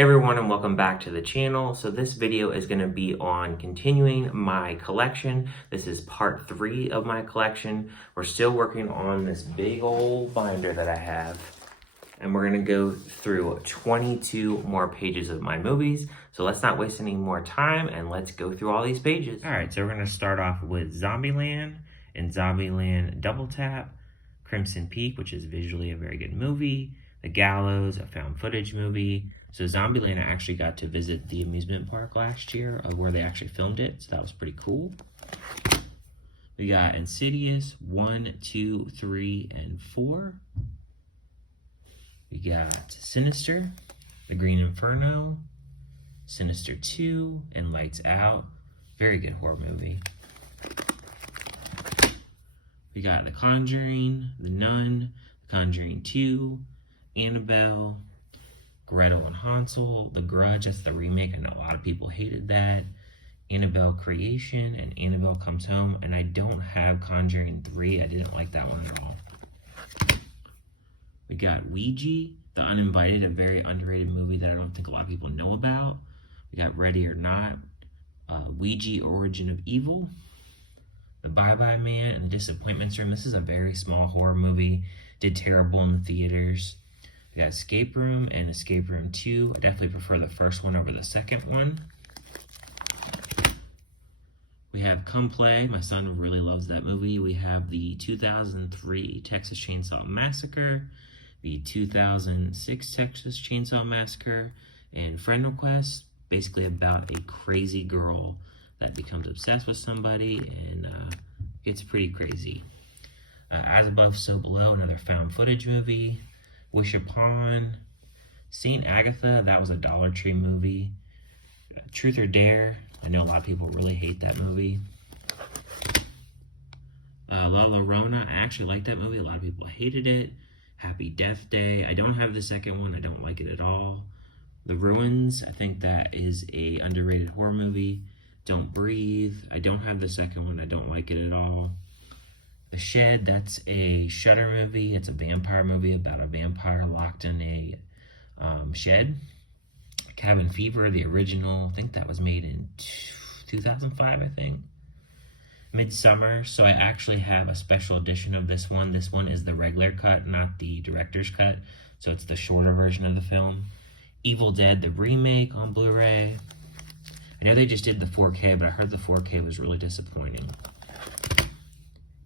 Hey everyone, and welcome back to the channel. So this video is going to be on continuing my collection. This is part 3 of my collection. We're still working on this big old binder that I have, and we're going to go through 22 more pages of my movies. So let's not waste any more time and let's go through all these pages. All right, so we're going to start off with Zombieland and Zombieland Double Tap, Crimson Peak, which is visually a very good movie, The Gallows, a found footage movie. So Zombieland, I actually got to visit the amusement park last year where they actually filmed it, so that was pretty cool. We got Insidious 1, 2, 3, and 4. We got Sinister, The Green Inferno, Sinister 2, and Lights Out. Very good horror movie. We got The Conjuring, The Nun, The Conjuring 2, Annabelle, Gretel and Hansel, The Grudge, that's the remake. I know a lot of people hated that. Annabelle Creation and Annabelle Comes Home. And I don't have Conjuring 3. I didn't like that one at all. We got Ouija, The Uninvited, a very underrated movie that I don't think a lot of people know about. We got Ready or Not, Ouija Origin of Evil, The Bye-Bye Man, and The Disappointments Room. This is a very small horror movie. Did terrible in the theaters. We got Escape Room and Escape Room 2. I definitely prefer the first one over the second one. We have Come Play. My son really loves that movie. We have the 2003 Texas Chainsaw Massacre, the 2006 Texas Chainsaw Massacre, and Friend Request, basically about a crazy girl that becomes obsessed with somebody and gets pretty crazy. As Above, So Below, another found footage movie. Wish Upon, Saint Agatha, that was a Dollar Tree movie. Truth or Dare, I know a lot of people really hate that movie. La Llorona, I actually like that movie. A lot of people hated it. Happy Death Day, I don't have the second one. I don't like it at all. The Ruins, I think that is a underrated horror movie. Don't Breathe, I don't have the second one. I don't like it at all. The Shed, that's a Shudder movie. It's a vampire movie about a vampire locked in a shed. Cabin Fever, the original, I think that was made in 2005, I think. Midsummer, so I actually have a special edition of this one. This one is the regular cut, not the director's cut, so it's the shorter version of the film. Evil Dead, the remake on Blu-ray. I know they just did the 4K, but I heard the 4K was really disappointing.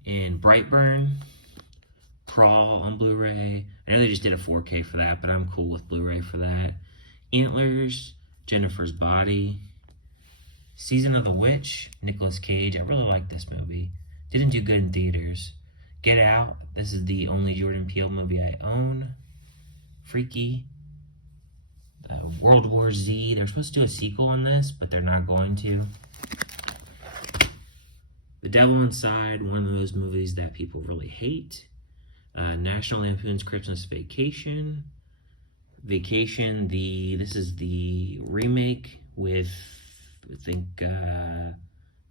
And Brightburn, Crawl on Blu-ray. I know they just did a 4K for that, but I'm cool with Blu-ray for that. Antlers, Jennifer's Body. Season of the Witch, Nicolas Cage. I really like this movie. Didn't do good in theaters. Get Out, this is the only Jordan Peele movie I own. Freaky. World War Z, they're supposed to do a sequel on this, but they're not going to. The Devil Inside, one of those movies that people really hate. National Lampoon's Christmas Vacation. This is the remake with, I think,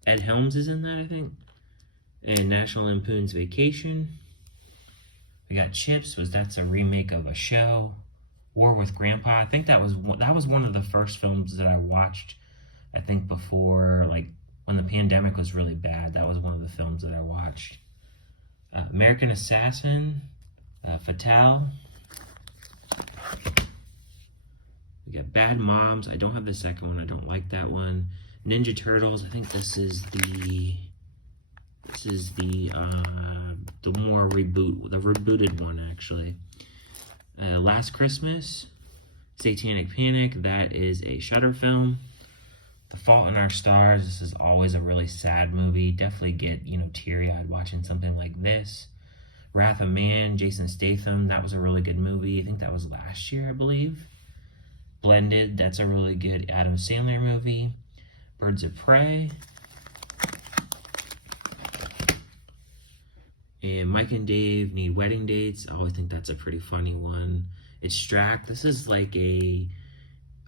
Ed Helms is in that, I think. And National Lampoon's Vacation. We got Chips, that's a remake of a show. War with Grandpa, I think that was one of the first films that I watched, I think before, like, when the pandemic was really bad. That was one of the films that I watched. American Assassin, Fatale. We got Bad Moms. I don't have the second one. I don't like that one. Ninja Turtles. I think this is the more rebooted one actually. Last Christmas, Satanic Panic. That is a Shudder film. The Fault in Our Stars, this is always a really sad movie. Definitely get, teary-eyed watching something like this. Wrath of Man, Jason Statham, that was a really good movie. I think that was last year, I believe. Blended, that's a really good Adam Sandler movie. Birds of Prey. And Mike and Dave Need Wedding Dates. I always think that's a pretty funny one. Extract, this is like a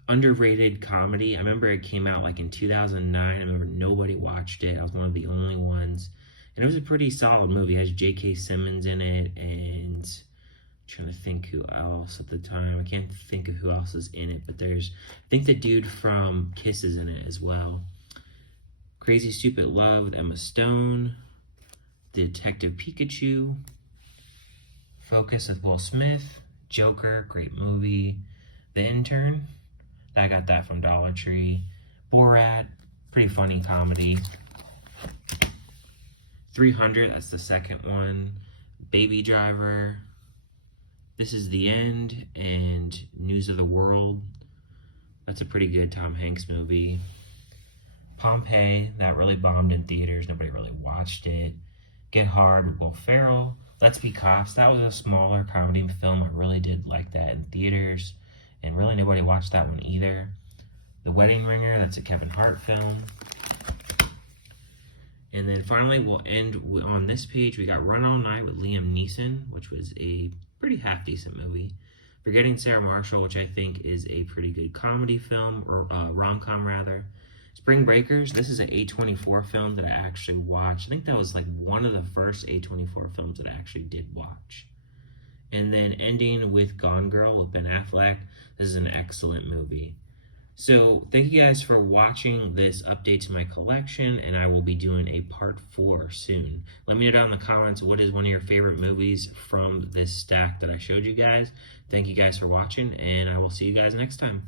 underrated comedy. I remember it came out like in 2009. I remember nobody watched it. I was one of the only ones. And it was a pretty solid movie. It has J.K. Simmons in it and Trying to think who else at the time. I can't think of who else is in it, but there's, I think the dude from Kiss is in it as well. Crazy Stupid Love with Emma Stone. Detective Pikachu. Focus with Will Smith. Joker, great movie. The Intern, I got that from Dollar Tree. Borat, pretty funny comedy. 300, that's the second one. Baby Driver. This Is the End, and News of the World. That's a pretty good Tom Hanks movie. Pompeii, that really bombed in theaters. Nobody really watched it. Get Hard with Will Ferrell. Let's Be Cops, that was a smaller comedy film. I really did like that in theaters, and really nobody watched that one either. The Wedding Ringer, that's a Kevin Hart film. And then finally, we'll end on this page. We got Run All Night with Liam Neeson, which was a pretty half-decent movie. Forgetting Sarah Marshall, which I think is a pretty good comedy film, or rom-com rather. Spring Breakers, this is an A24 film that I actually watched. I think that was like one of the first A24 films that I actually did watch. And then ending with Gone Girl with Ben Affleck. This is an excellent movie. So thank you guys for watching this update to my collection, and I will be doing a part 4 soon. Let me know down in the comments what is one of your favorite movies from this stack that I showed you guys. Thank you guys for watching, and I will see you guys next time.